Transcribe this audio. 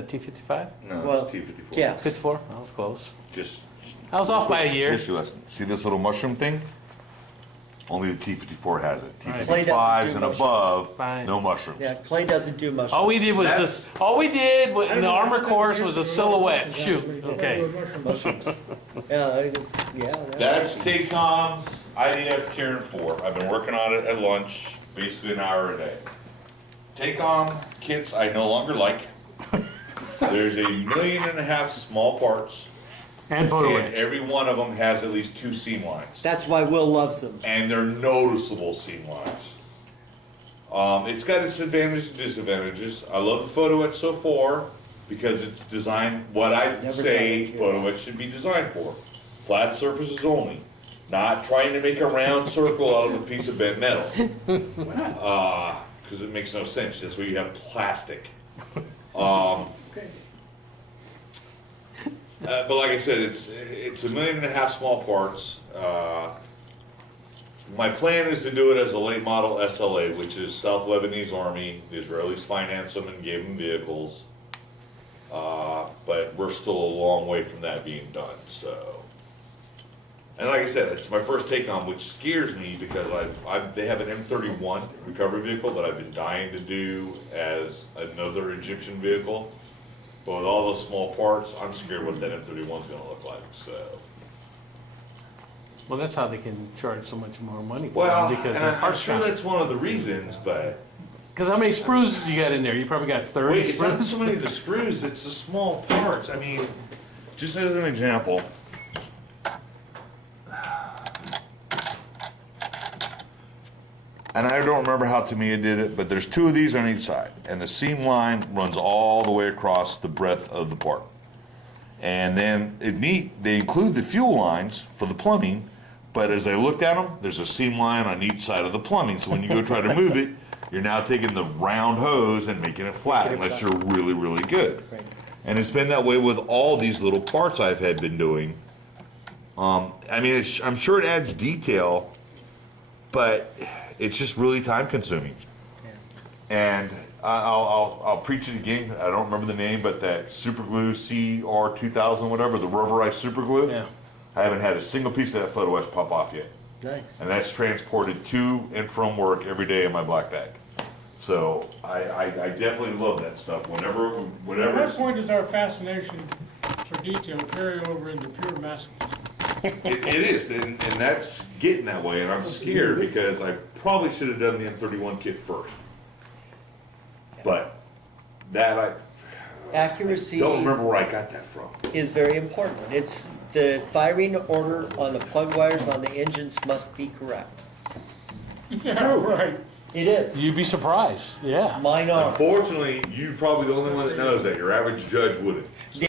the T55? No, Well, it's T-54. yes. 54? That was close. Just I was off by a year. history lesson. See this little mushroom thing? Only the T-54 has it. Right. Clay doesn't T-55s do and mushrooms. above, Fine. no mushrooms. Yeah, Clay doesn't do mushrooms. All we did was this, all we did in the armor course was a silhouette. Shoot, okay. Mushrooms. Yeah, yeah. That's Takom's IDF Tiran 4. I've been working on it at lunch, basically an hour a day. Takom kits I no longer like. There's 1.5 million small parts, And photo and etch. every one of them has at least 2 seam lines. That's why Will loves them. And they're noticeable seam lines. It's got its advantages and disadvantages. I love the photo etch so far because it's designed what I Never say done it, photo etch should be designed for. Flat surfaces only. Not trying to make a round circle out of a piece of bent metal. Because it makes no sense. That's why you have plastic. But like I said, it's 1.5 million small parts. My plan is to do it as a late model SLA, which is South Lebanese Army. The Israelis financed them and gave them vehicles. But we're still a long way from that being done, so. And like I said, it's my first take on, which scares me because they have an M31 recovery vehicle that I've been dying to do as another Egyptian vehicle. But with all those small parts, I'm scared what that M31 is going to look like, so. Well, that's how they can charge so much more money for Well, them because and they're I'm parts sure count. that's one of the reasons, but. Because how many sprues you got in there? You probably got 30 Wait, it's not sprues. so many of the screws, it's the small parts. I mean, just as an example. And I don't remember how Tamiya did it, but there's 2 of these on each side, and the seam line runs all the way across the breadth of the part. And then they include the fuel lines for the plumbing, but as I looked at them, there's a seam line on each side of the plumbing. So when you go try to move it, you're now taking the round hose and making it flat, unless you're really, really good. Right. And it's been that way with all these little parts I've been doing. I mean, I'm sure it adds detail, but it's just really time consuming. And I'll preach it again. I don't remember the name, but that super glue CR2000, whatever, the rubberized super glue. Yeah. I haven't had a single piece of that photo etch pop off yet. Nice. And that's transported to and from work every day in my black bag. So I definitely love that stuff. At what point does our fascination for detail carry over into pure masochism? It is, and that's getting that way, and I'm scared because I probably should have done the M31 kit first. But that Accuracy don't remember where I got that from. is very important. It's the firing order on the plug wires on the engines must be correct. Yeah, right. It is. You'd be surprised. Yeah. Mine are. Unfortunately, you're probably the only one that knows that. Your average judge wouldn't. The